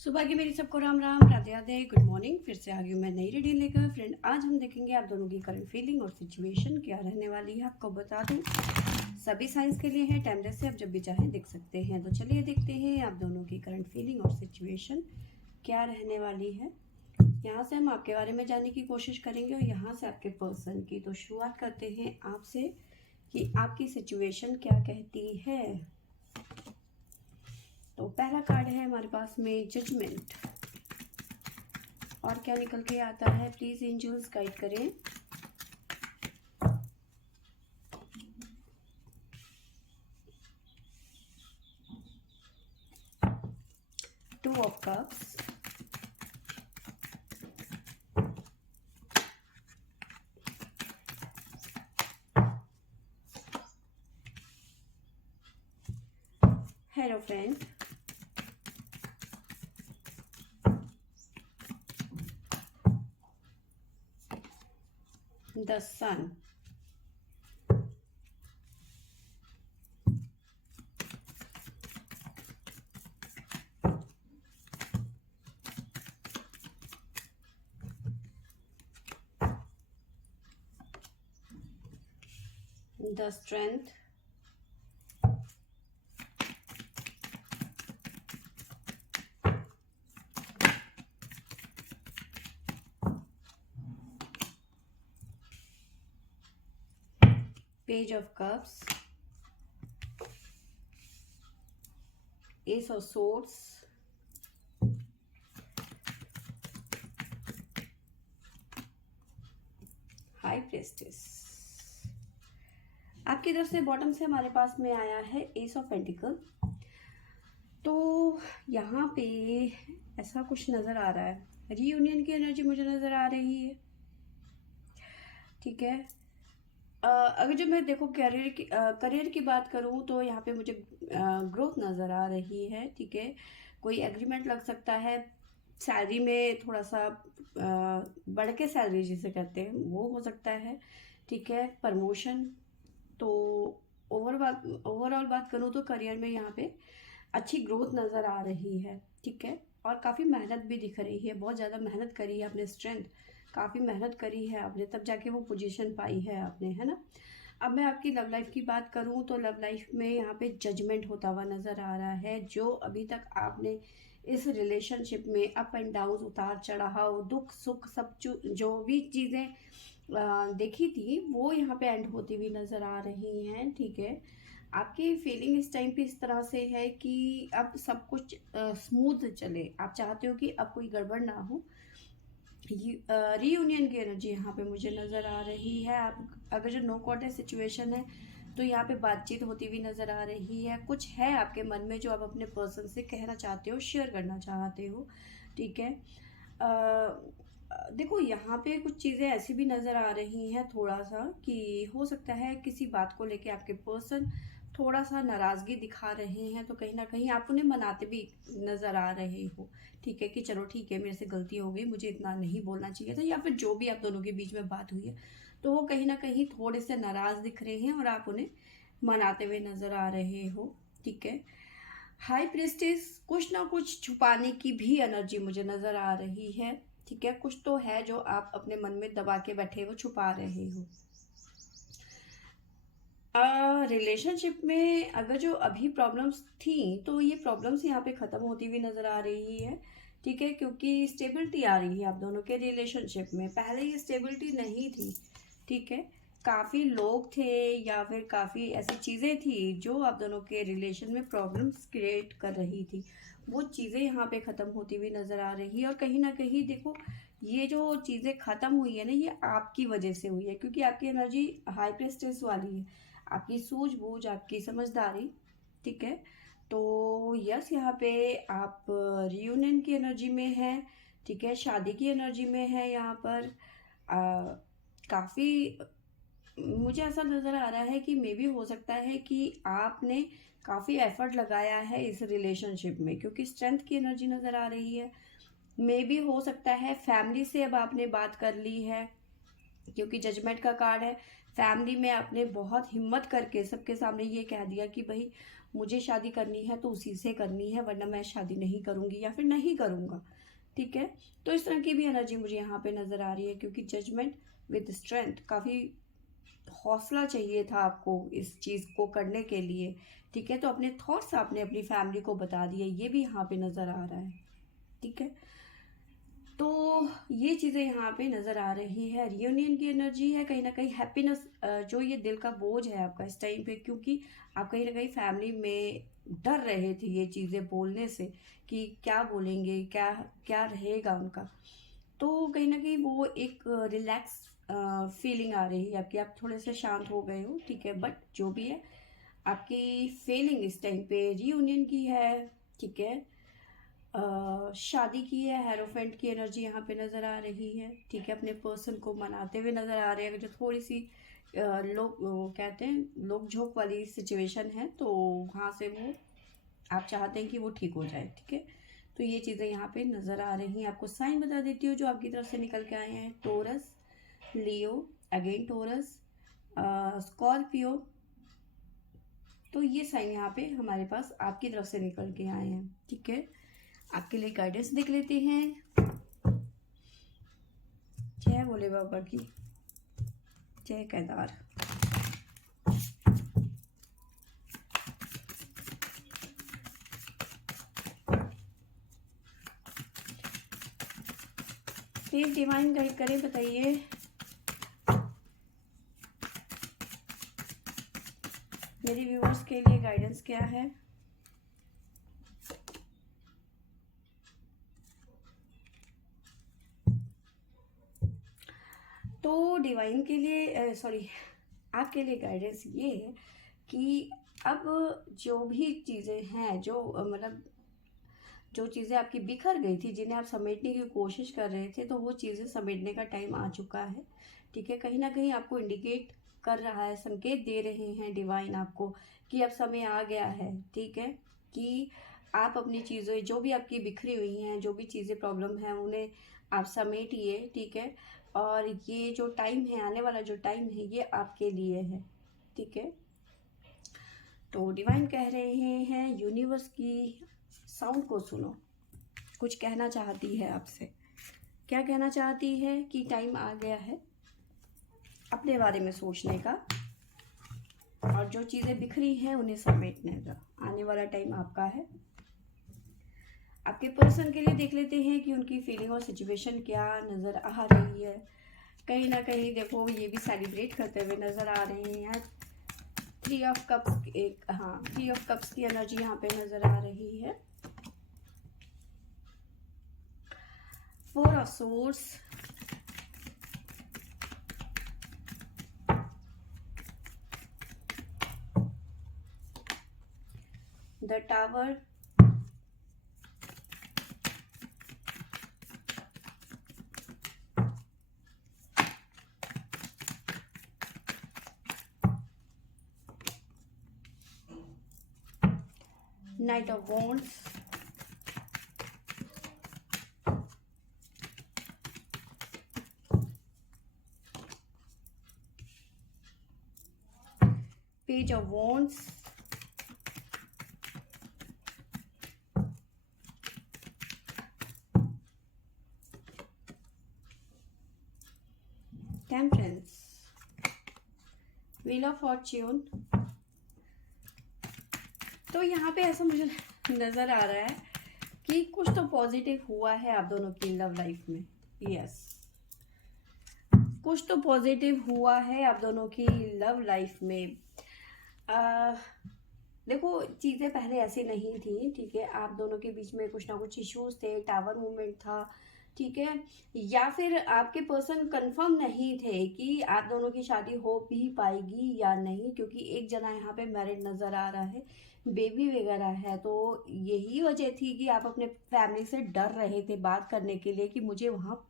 सुबह की मेरी सबको राम राम, राधे राधे, गुड मॉर्निंग। फिर से आ गई मैं नई रीडिंग लेकर। फ्रेंड, आज हम देखेंगे आप दोनों की करंट फीलिंग और सिचुएशन क्या रहने वाली है। आपको बता दूं सभी साइंस के लिए है, टाइमलेस से आप जब भी चाहें देख सकते हैं। तो चलिए देखते हैं आप दोनों की करंट फीलिंग और सिचुएशन क्या रहने वाली है। यहाँ से हम आपके बारे में जानने की कोशिश करेंगे और यहाँ से आपके पर्सन की। तो शुरुआत करते हैं आपसे कि आपकी सिचुएशन क्या कहती है। तो पहला कार्ड है हमारे पास में जजमेंट, और क्या निकल के आता है प्लीज एंजल्स गाइड करें। Two of cups, hierophant, the sun, the strength, page of cups, ace of swords, high priestess. आपकी तरफ से बॉटम से हमारे पास में आया है एस ऑफ पेंटिकल। तो यहाँ पे ऐसा कुछ नजर आ रहा है, रीयूनियन की एनर्जी मुझे नजर आ रही है। ठीक है, अगर जब मैं देखो करियर की बात करूँ तो यहाँ पे मुझे ग्रोथ नज़र आ रही है। ठीक है, कोई एग्रीमेंट लग सकता है, सैलरी में थोड़ा सा बढ़ के सैलरी जिसे कहते हैं वो हो सकता है। ठीक है, प्रमोशन। तो ओवरऑल बात करूँ तो करियर में यहाँ पे अच्छी ग्रोथ नज़र आ रही है। ठीक है, और काफ़ी मेहनत भी दिख रही है, बहुत ज़्यादा मेहनत करी है आपने, स्ट्रेंथ काफ़ी मेहनत करी है आपने, तब जाके वो पोजीशन पाई है आपने, है ना। अब मैं आपकी लव लाइफ की बात करूं तो लव लाइफ में यहाँ पे जजमेंट होता हुआ नज़र आ रहा है। जो अभी तक आपने इस रिलेशनशिप में अप एंड डाउन, उतार चढ़ाव, दुख सुख, सब जो भी चीज़ें देखी थी वो यहाँ पे एंड होती हुई नज़र आ रही हैं। ठीक है, आपकी फीलिंग इस टाइम पे इस तरह से है कि अब सब कुछ स्मूथ चले, आप चाहते हो कि अब कोई गड़बड़ ना हो। रीयूनियन की एनर्जी यहाँ पे मुझे नज़र आ रही है। आप अगर जो नो कॉन्टेक्ट सिचुएशन है तो यहाँ पे बातचीत होती हुई नज़र आ रही है। कुछ है आपके मन में जो आप अपने पर्सन से कहना चाहते हो, शेयर करना चाहते हो। ठीक है, देखो यहाँ पे कुछ चीज़ें ऐसी भी नज़र आ रही हैं थोड़ा सा, कि हो सकता है किसी बात को लेके आपके पर्सन थोड़ा सा नाराज़गी दिखा रहे हैं, तो कहीं ना कहीं आप उन्हें मनाते भी नज़र आ रहे हो। ठीक है, कि चलो ठीक है मेरे से गलती हो गई, मुझे इतना नहीं बोलना चाहिए था, या फिर जो भी आप दोनों के बीच में बात हुई है तो वो कहीं ना कहीं थोड़े से नाराज़ दिख रहे हैं और आप उन्हें मनाते हुए नज़र आ रहे हो। ठीक है, हाई प्रेस्टिस, कुछ ना कुछ छुपाने की भी एनर्जी मुझे नज़र आ रही है। ठीक है, कुछ तो है जो आप अपने मन में दबा के बैठे हो, छुपा रहे हो। रिलेशनशिप में अगर जो अभी प्रॉब्लम्स थी तो ये प्रॉब्लम्स यहाँ पे ख़त्म होती हुई नज़र आ रही है। ठीक है, क्योंकि स्टेबिलिटी आ रही है आप दोनों के रिलेशनशिप में। पहले ये स्टेबिलिटी नहीं थी। ठीक है, काफ़ी लोग थे या फिर काफ़ी ऐसी चीज़ें थी जो आप दोनों के रिलेशन में प्रॉब्लम्स क्रिएट कर रही थी। वो चीज़ें यहाँ पे ख़त्म होती हुई नज़र आ रही है। और कहीं ना कहीं देखो, ये जो चीज़ें ख़त्म हुई है ना, ये आपकी वजह से हुई है, क्योंकि आपकी एनर्जी हाई प्रेस्टेस वाली है, आपकी सूझबूझ, आपकी समझदारी। ठीक है, तो यस, यहाँ पे आप रियूनियन की एनर्जी में है। ठीक है, शादी की एनर्जी में है यहाँ पर। काफ़ी मुझे ऐसा नज़र आ रहा है कि मे बी हो सकता है कि आपने काफ़ी एफर्ट लगाया है इस रिलेशनशिप में, क्योंकि स्ट्रेंथ की एनर्जी नज़र आ रही है। मे बी हो सकता है फैमिली से अब आपने बात कर ली है, क्योंकि जजमेंट का कार्ड है। फैमिली में आपने बहुत हिम्मत करके सबके सामने ये कह दिया कि भाई मुझे शादी करनी है तो उसी से करनी है, वरना मैं शादी नहीं करूँगी या फिर नहीं करूँगा, ठीक है। तो इस तरह की भी एनर्जी मुझे यहाँ पे नज़र आ रही है, क्योंकि जजमेंट विद स्ट्रेंथ, काफ़ी हौसला चाहिए था आपको इस चीज़ को करने के लिए, ठीक है। तो अपने थॉट्स आपने अपनी फैमिली को बता दिए, ये भी यहाँ पे नज़र आ रहा है, ठीक है। तो ये चीज़ें यहाँ पे नज़र आ रही है। रियूनियन की एनर्जी है, कहीं ना कहीं हैप्पीनेस, जो ये दिल का बोझ है आपका इस टाइम पे, क्योंकि आप कहीं ना कहीं फैमिली में डर रहे थे ये चीज़ें बोलने से कि क्या बोलेंगे, क्या क्या रहेगा उनका। तो कहीं ना कहीं वो एक रिलैक्स फीलिंग आ रही है आपकी, आप थोड़े से शांत हो गए हो, ठीक है। बट जो भी है, आपकी फीलिंग इस टाइम पे रियूनियन की है, ठीक है। शादी की है, हेरोफेंट की एनर्जी यहाँ पे नज़र आ रही है, ठीक है। अपने पर्सन को मनाते हुए नज़र आ रहे हैं, जो थोड़ी सी लोग कहते हैं लोग झोंक वाली सिचुएशन है, तो वहाँ से वो आप चाहते हैं कि वो ठीक हो जाए, ठीक है। तो ये चीज़ें यहाँ पे नज़र आ रही हैं। आपको साइन बता देती हूँ जो आपकी तरफ से निकल के आए हैं। टोरस, लियो, अगेन टोरस, स्कॉर्पियो। तो ये साइन यहाँ पे हमारे पास आपकी तरफ से निकल के आए हैं, ठीक है। आपके लिए गाइडेंस देख लेते हैं। जय भोले बाबा की, जय केदार। प्लीज डिवाइन गाइड करें, बताइए मेरे व्यूअर्स के लिए गाइडेंस क्या है। तो डिवाइन के लिए सॉरी आपके लिए गाइडेंस ये है कि अब जो भी चीज़ें हैं, जो मतलब जो चीज़ें आपकी बिखर गई थी, जिन्हें आप समेटने की कोशिश कर रहे थे, तो वो चीज़ें समेटने का टाइम आ चुका है, ठीक है। कहीं ना कहीं आपको इंडिकेट कर रहा है, संकेत दे रहे हैं डिवाइन आपको कि अब समय आ गया है, ठीक है, कि आप अपनी चीज़ें जो भी आपकी बिखरी हुई हैं, जो भी चीज़ें प्रॉब्लम हैं, उन्हें आप समेटिए, ठीक है। और ये जो टाइम है, आने वाला जो टाइम है, ये आपके लिए है, ठीक है। तो डिवाइन कह रहे हैं यूनिवर्स की साउंड को सुनो, कुछ कहना चाहती है आपसे। क्या कहना चाहती है कि टाइम आ गया है अपने बारे में सोचने का, और जो चीज़ें बिखरी हैं उन्हें समेटने का। आने वाला टाइम आपका है। आपके पर्सन के लिए देख लेते हैं कि उनकी फीलिंग और सिचुएशन क्या नज़र आ रही है। कहीं ना कहीं देखो ये भी सेलिब्रेट करते हुए नज़र आ रहे हैं। 3 ऑफ कप्स, एक 3 ऑफ कप्स की एनर्जी यहाँ पे नज़र आ रही है। 4 of source, the tower, night of wands, page of wands, temperance, wheel of Fortune. तो यहाँ पे ऐसा मुझे नज़र आ रहा है कि कुछ तो पॉजिटिव हुआ है आप दोनों की लव लाइफ में। यस, कुछ तो पॉजिटिव हुआ है आप दोनों की लव लाइफ में। देखो चीज़ें पहले ऐसी नहीं थी, ठीक है। आप दोनों के बीच में कुछ ना कुछ इश्यूज थे, टावर मूवमेंट था, ठीक है। या फिर आपके पर्सन कंफर्म नहीं थे कि आप दोनों की शादी हो भी पाएगी या नहीं, क्योंकि एक जना यहाँ पे मैरिड नज़र आ रहा है, बेबी वगैरह है। तो यही वजह थी कि आप अपने फैमिली से डर रहे थे बात करने के लिए कि मुझे वहाँ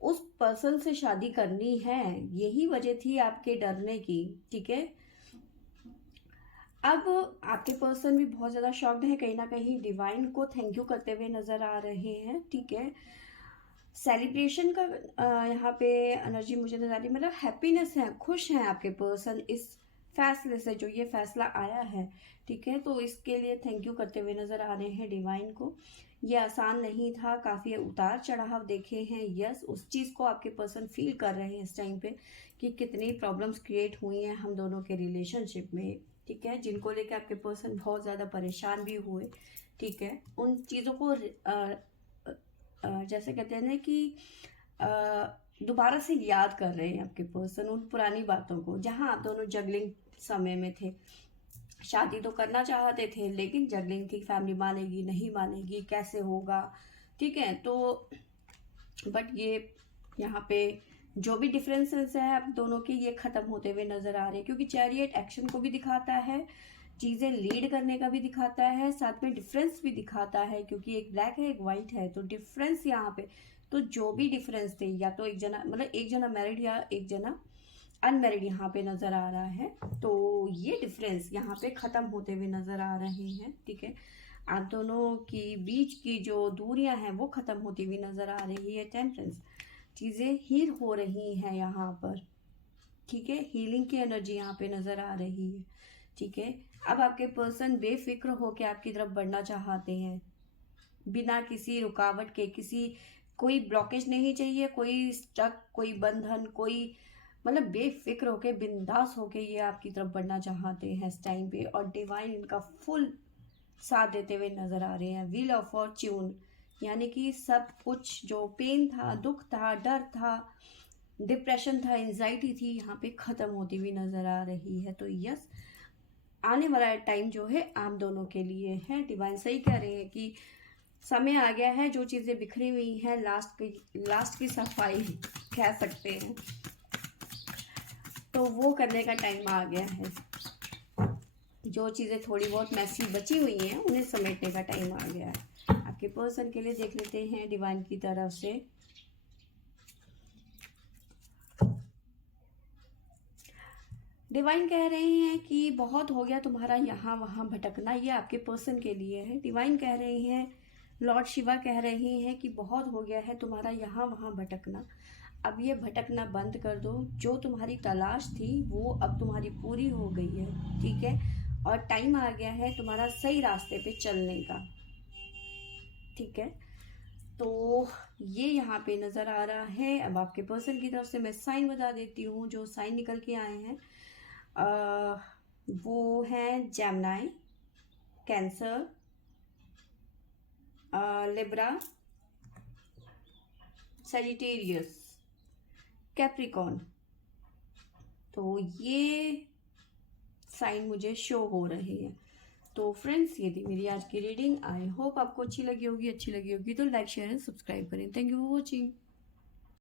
उस पर्सन से शादी करनी है। यही वजह थी आपके डरने की, ठीक है। अब आपके पर्सन भी बहुत ज़्यादा शॉक्ड है, कहीं ना कहीं डिवाइन को थैंक यू करते हुए नज़र आ रहे हैं, ठीक है। सेलिब्रेशन का यहाँ पे एनर्जी मुझे नजर आ रही है, मतलब हैप्पीनेस है, खुश हैं आपके पर्सन इस फैसले से जो ये फैसला आया है, ठीक है, तो इसके लिए थैंक यू करते हुए नज़र आ रहे हैं डिवाइन को। ये आसान नहीं था, काफ़ी उतार चढ़ाव देखे हैं। यस, उस चीज़ को आपके पर्सन फील कर रहे हैं इस टाइम पे कि कितनी प्रॉब्लम्स क्रिएट हुई हैं हम दोनों के रिलेशनशिप में, ठीक है, जिनको लेकर आपके पर्सन बहुत ज़्यादा परेशान भी हुए, ठीक है। उन चीज़ों को जैसे कहते हैं ना कि दोबारा से याद कर रहे हैं आपके पर्सन उन पुरानी बातों को, जहां आप दोनों जगलिंग समय में थे। शादी तो करना चाहते थे, लेकिन जगलिंग थी, फैमिली मानेगी नहीं मानेगी, कैसे होगा, ठीक है। तो बट ये यहाँ पे जो भी डिफरेंसेस है आप दोनों के, ये खत्म होते हुए नजर आ रहे हैं, क्योंकि चैरियट एक्शन को भी दिखाता है, चीजें लीड करने का भी दिखाता है, साथ में डिफरेंस भी दिखाता है, क्योंकि एक ब्लैक है एक वाइट है, तो डिफरेंस यहाँ पे, तो जो भी डिफरेंस थे, या तो एक जना मतलब एक जना मैरिड या एक जना अनमैरिड यहाँ पे नजर आ रहा है, तो ये डिफरेंस यहाँ पे खत्म होते हुए नजर आ रहे हैं, ठीक है। आप दोनों की बीच की जो दूरियां हैं वो खत्म होती हुई नजर आ रही है। टेम्परेंस, चीजें हील हो रही हैं यहाँ पर, ठीक है, हीलिंग की एनर्जी यहाँ पे नजर आ रही है, ठीक है। अब आपके पर्सन बेफिक्र होकर आपकी तरफ बढ़ना चाहते हैं, बिना किसी रुकावट के, किसी कोई ब्लॉकेज नहीं चाहिए, कोई स्टक, कोई बंधन, कोई मतलब बेफिक्र होके बिंदास होके ये आपकी तरफ बढ़ना चाहते हैं इस टाइम पे, और डिवाइन इनका फुल साथ देते हुए नजर आ रहे हैं। व्हील ऑफ फॉर्च्यून, यानी कि सब कुछ जो पेन था, दुख था, डर था, डिप्रेशन था, एंजाइटी थी, यहाँ पे खत्म होती हुई नजर आ रही है। तो यस, आने वाला टाइम जो है आप दोनों के लिए है। डिवाइन सही कह रहे हैं कि समय आ गया है, जो चीजें बिखरी हुई हैं, लास्ट की सफाई कह सकते हैं, तो वो करने का टाइम आ गया है। जो चीज़ें थोड़ी बहुत मैसी बची हुई हैं उन्हें समेटने का टाइम आ गया है। आपके पर्सन के लिए देख लेते हैं डिवाइन की तरफ से। डिवाइन कह रहे हैं कि बहुत हो गया तुम्हारा यहाँ वहाँ भटकना, ये आपके पर्सन के लिए है। डिवाइन कह रहे हैं, लॉर्ड शिवा कह रहे हैं कि बहुत हो गया है तुम्हारा यहाँ वहाँ भटकना, अब ये भटकना बंद कर दो। जो तुम्हारी तलाश थी वो अब तुम्हारी पूरी हो गई है, ठीक है, और टाइम आ गया है तुम्हारा सही रास्ते पे चलने का, ठीक है। तो ये यहाँ पे नज़र आ रहा है। अब आपके पर्सन की तरफ से मैं साइन बता देती हूँ, जो साइन निकल के आए हैं वो हैं Gemini, cancer, Libra, Sagittarius, Capricorn. तो ये साइन मुझे शो हो रहे हैं। तो फ्रेंड्स, ये थी मेरी आज की रीडिंग। आई होप आपको अच्छी लगी होगी तो लाइक शेयर एंड सब्सक्राइब करें। Thank you for watching.